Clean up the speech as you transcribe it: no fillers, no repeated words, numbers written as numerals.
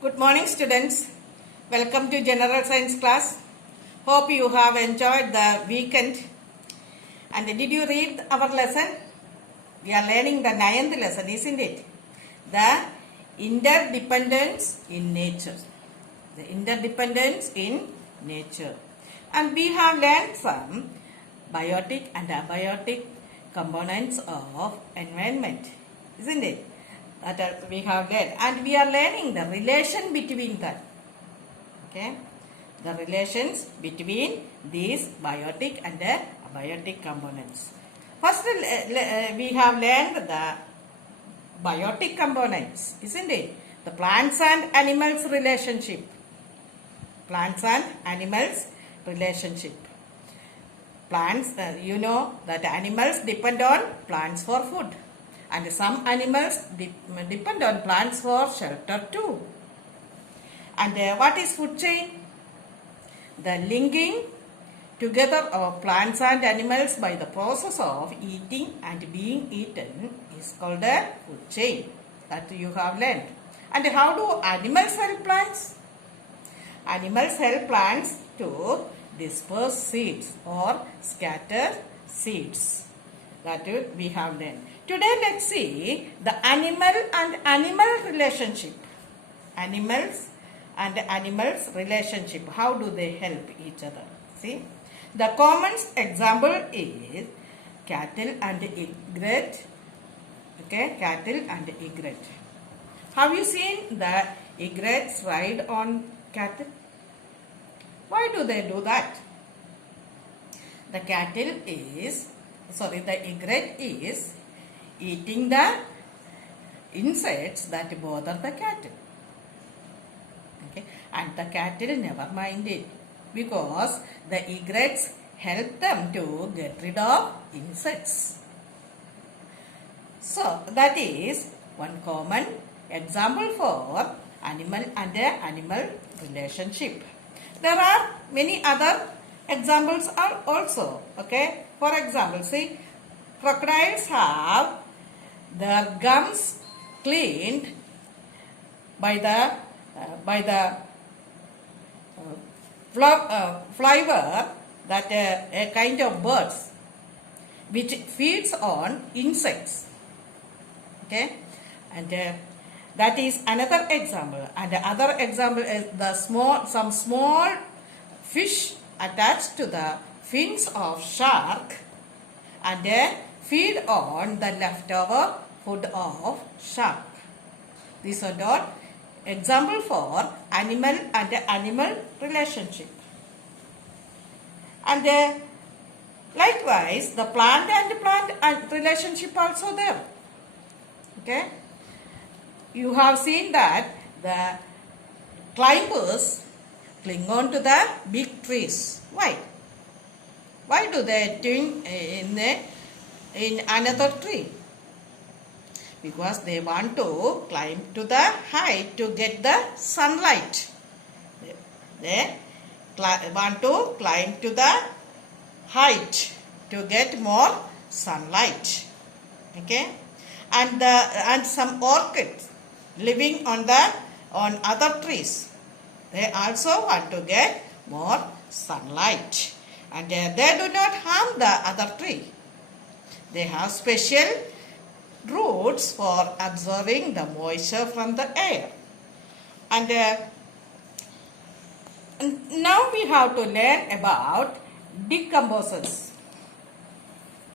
Good morning, students. Welcome to General Science class. Hope you have enjoyed the weekend. And did you read our lesson? We are learning the 9th lesson, isn't it? The interdependence in nature. The interdependence in nature. And we have learned some biotic and abiotic components of environment, isn't it? That we have learned, and we are learning the relation between them. Okay, the relations between these biotic and abiotic components. First, we have learned the biotic components, isn't it? The plants and animals relationship. Plants and animals relationship. Plants, you know that animals depend on plants for food. And some animals depend on plants for shelter too. And what is food chain? The linking together of plants and animals by the process of eating and being eaten is called a food chain. That you have learned. And how do animals help plants? Animals help plants to disperse seeds or scatter seeds. That we have learned. Today let's see the animal and animal relationship. Animals and animals relationship. How do they help each other? See, the common example is cattle and egret. Okay, cattle and egret. Have you seen the egrets ride on cattle? Why do they do that? The egret is eating the insects that bother the cattle. Okay, and the cattle never mind it because the egrets help them to get rid of insects. So that is one common example for animal and animal relationship. There are many other examples also. Okay, for example, see, crocodiles have their gums cleaned by the flavor that a kind of birds which feeds on insects. Okay, and that is another example. And the other example is some small fish attached to the fins of shark and feed on the leftover food of shark. These are not example for animal and animal relationship. And likewise, the plant and plant relationship also there. Okay, you have seen that the climbers cling on to the big trees. Why? Why do they cling in another tree? Because they want to climb to the height to get the sunlight. They want to climb to the height to get more sunlight. Okay, and some orchids living on other trees, they also want to get more sunlight, and they do not harm the other tree. They have special roots for absorbing the moisture from the air. And now we have to learn about decomposers.